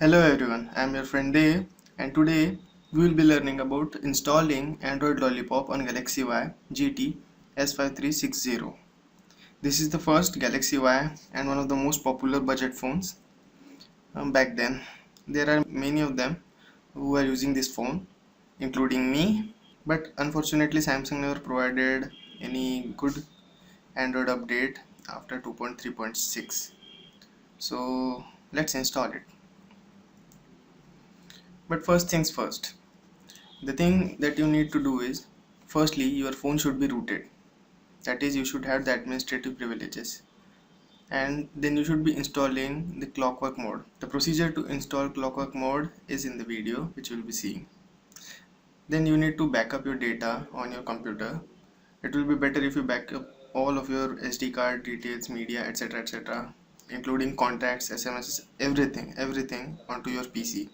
Hello everyone, I am your friend Dave and today we will be learning about installing Android Lollipop on Galaxy Y GT S5360. This is the first Galaxy Y and one of the most popular budget phones back then. There are many of them who are using this phone, including me, but unfortunately Samsung never provided any good Android update after 2.3.6. So let's install it. But first things first. The thing that you need to do is, firstly, your phone should be rooted. That is, you should have the administrative privileges. And then you should be installing the Clockwork mode. The procedure to install Clockwork mode is in the video, which you will be seeing. Then you need to back up your data on your computer. It will be better if you back up all of your SD card details, media, etc., including contacts, SMS, everything onto your PC.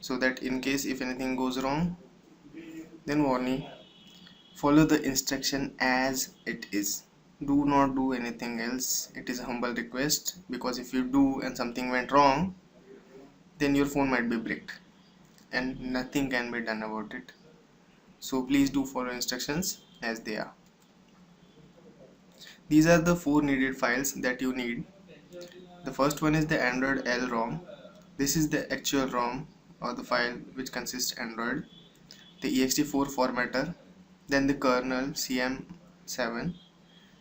So that in case if anything goes wrong, then warning, follow the instruction as it is. Do not do anything else. It is a humble request, because if you do and something went wrong, then your phone might be bricked and nothing can be done about it. So please do follow instructions as they are. These are the 4 needed files that you need. The first one is the Android L ROM. This is the actual ROM, or the file which consists Android, the ext4 formatter, then the kernel CM7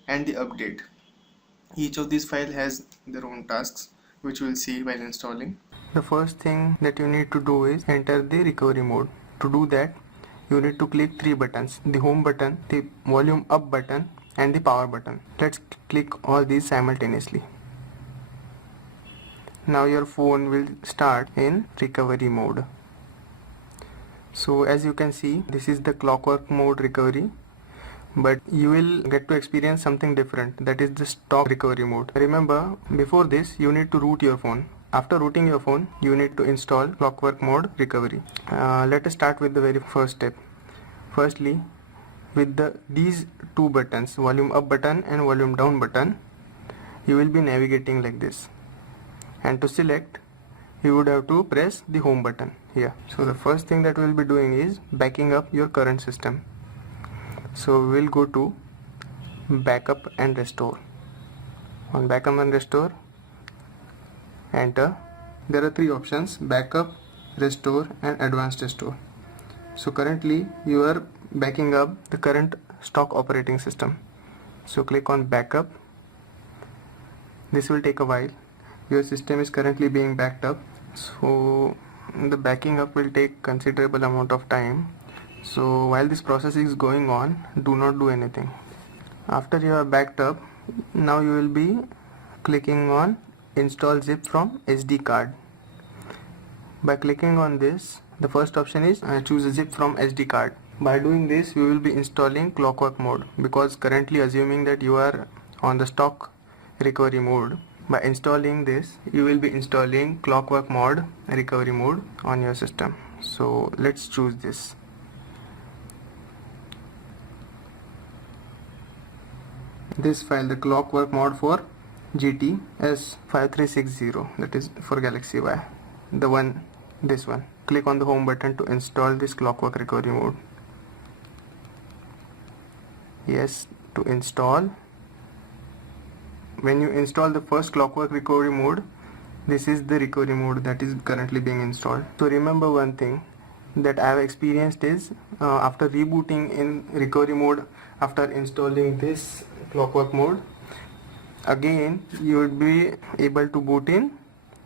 and the update. Each of these files has their own tasks, which we'll see while installing. The first thing that you need to do is enter the recovery mode. To do that, you need to click 3 buttons: the home button, the volume up button and the power button. Let's click all these simultaneously. Now your phone will start in recovery mode. So as you can see, this is the Clockwork mode recovery, but you will get to experience something different, that is the stock recovery mode. Remember, before this you need to root your phone. After rooting your phone, you need to install Clockwork mode recovery. Let us start with the very first step. Firstly, with these 2 buttons, volume up button and volume down button, you will be navigating like this, and to select you would have to press the home button here. So the first thing that we'll be doing is backing up your current system. So we'll go to backup and restore. On backup and restore, enter. There are 3 options: backup, restore and advanced restore. So currently you are backing up the current stock operating system. So click on backup. This will take a while. Your system is currently being backed up, so the backing up will take considerable amount of time. So while this process is going on, do not do anything. After you are backed up, now you will be clicking on install zip from SD card. By clicking on this, the first option is choose a zip from SD card. By doing this, we will be installing Clockwork mode, because currently assuming that you are on the stock recovery mode. By installing this, you will be installing Clockwork mode recovery mode on your system. So let's choose this. This file, the Clockwork mode for GT S5360, that is for Galaxy Y, this one. Click on the home button to install this Clockwork recovery mode. Yes, to install. When you install the first Clockwork recovery mode, this is the recovery mode that is currently being installed. So remember one thing that I have experienced is after rebooting in recovery mode, after installing this Clockwork mode, again you would be able to boot in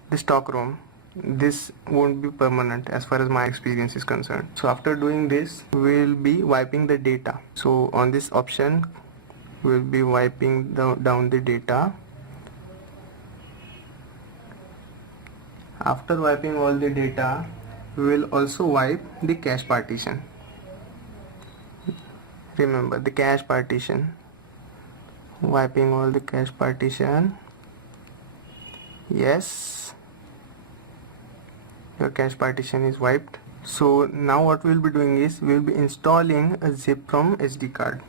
the stock ROM. This won't be permanent as far as my experience is concerned. So after doing this, we will be wiping the data. So on this option, we will be wiping down the data. After wiping all the data, we will also wipe the cache partition. Remember the cache partition. Wiping all the cache partition. Yes, your cache partition is wiped. So now what we will be doing is we will be installing a zip from SD card.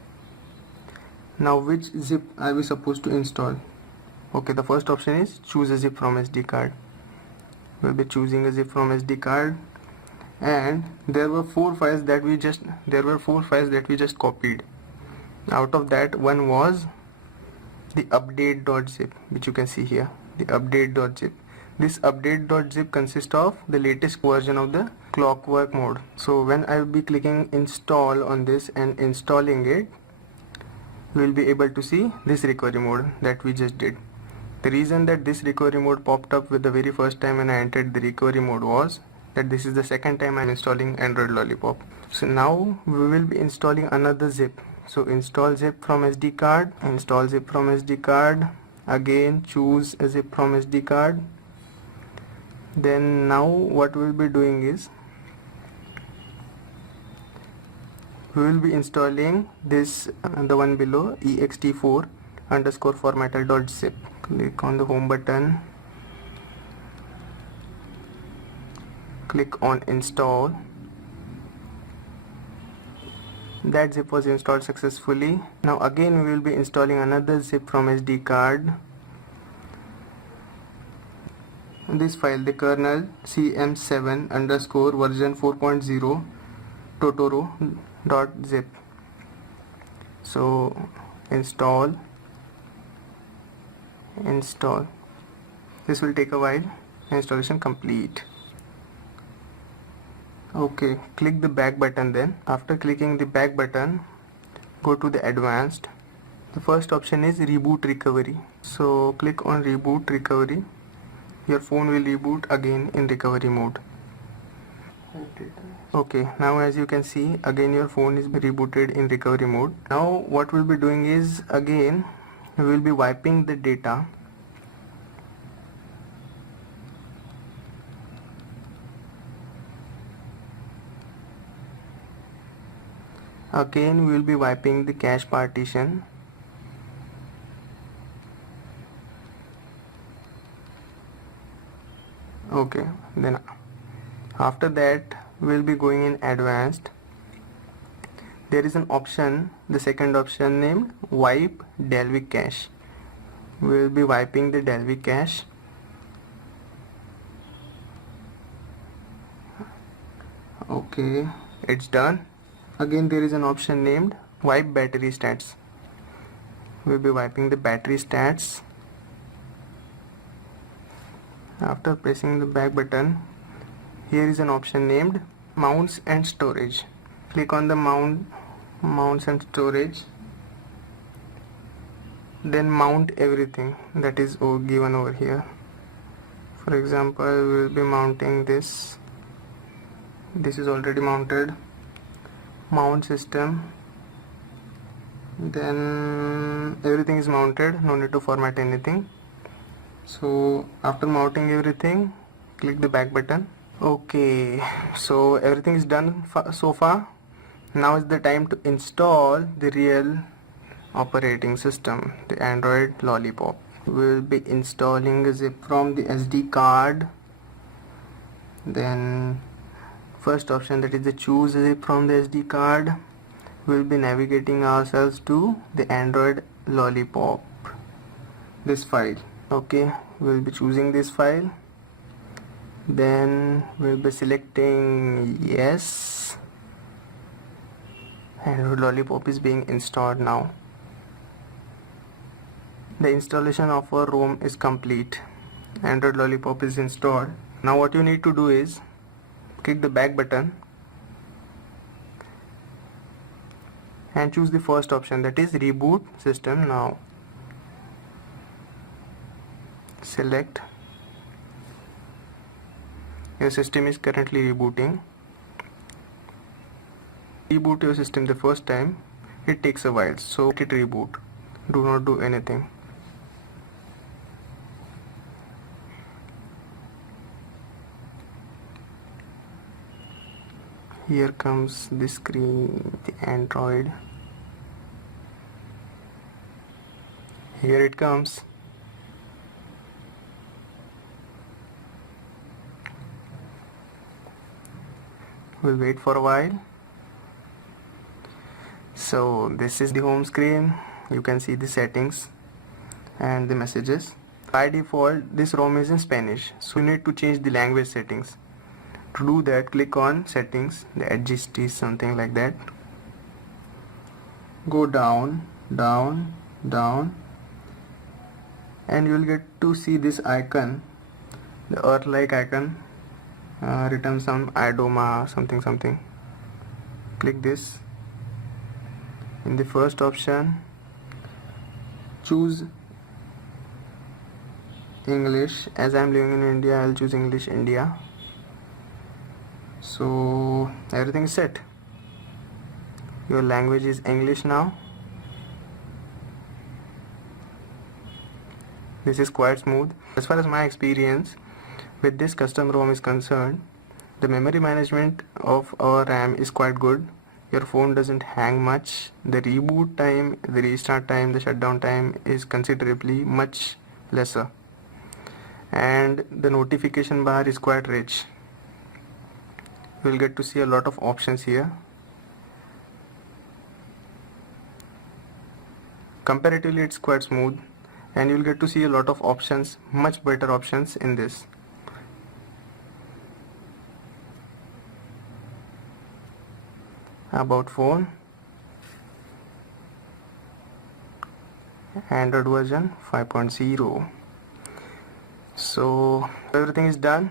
Now which zip are we supposed to install? Okay, the first option is choose a zip from SD card. we'll be choosing a zip from SD card, and there were four files that we just copied. Out of that, one was the update.zip, which you can see here, the update.zip. This update.zip consists of the latest version of the Clockwork mode. So when I will be clicking install on this and installing it, we will be able to see this recovery mode that we just did. The reason that this recovery mode popped up with the very first time when I entered the recovery mode was that this is the second time I'm installing Android Lollipop. So now we will be installing another zip. So install zip from SD card, install zip from SD card, again choose a zip from SD card. Then now what we will be doing is we will be installing this, the one below, ext4 underscore formatter.zip. Click on the home button, click on install. That zip was installed successfully. Now again we will be installing another zip from SD card. This file, the kernel cm7 underscore version 4.0 totoro.zip. So install. This will take a while. Installation complete. Okay, click the back button. Then after clicking the back button, go to the advanced. The first option is reboot recovery. So click on reboot recovery. Your phone will reboot again in recovery mode. Okay, now as you can see, again your phone is rebooted in recovery mode. Now what we'll be doing is, again we will be wiping the data. Again we will be wiping the cache partition. Okay, then after that we will be going in advanced. There is an option, the second option named wipe Dalvik cache. We will be wiping the Dalvik cache. Okay, it's done. Again there is an option named wipe battery stats. We will be wiping the battery stats. After pressing the back button, here is an option named mounts and storage. Click on the mounts and storage, then mount everything that is given over here. For example, we will be mounting this. This is already mounted. Mount system, then everything is mounted, no need to format anything. So after mounting everything, click the back button. Okay, so everything is done so far. Now is the time to install the real operating system, the Android Lollipop. We will be installing a zip from the SD card. Then first option, that is the choose zip from the SD card. We will be navigating ourselves to the Android Lollipop, this file. Okay, we will be choosing this file. Then we will be selecting yes. Android Lollipop is being installed now. The installation of our ROM is complete. Android Lollipop is installed. Now what you need to do is click the back button and choose the first option, that is reboot system now. Select. Your system is currently rebooting. Reboot your system the first time, it takes a while, so let it reboot. Do not do anything. Here comes the screen, the Android. Here it comes. We'll wait for a while. So this is the home screen. You can see the settings and the messages. by default this ROM is in Spanish, so you need to change the language settings. To do that, click on settings, the adjust is something like that. Go down, down, down, and you will get to see this icon, the earth like icon, written some IDOMA something something. Click this. In the first option, choose English. As I am living in India, I will choose English India. So everything is set. Your language is English now. This is quite smooth. As far as my experience with this custom ROM is concerned, the memory management of our RAM is quite good. Your phone doesn't hang much. The reboot time, the restart time, the shutdown time is considerably much lesser. And the notification bar is quite rich. You will get to see a lot of options here. Comparatively it's quite smooth, and you will get to see a lot of options, much better options in this. About phone, Android version 5.0. So everything is done.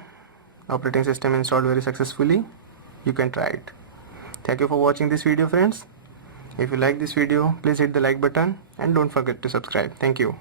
Operating system installed very successfully. You can try it. Thank you for watching this video, friends. If you like this video, please hit the like button and don't forget to subscribe. Thank you.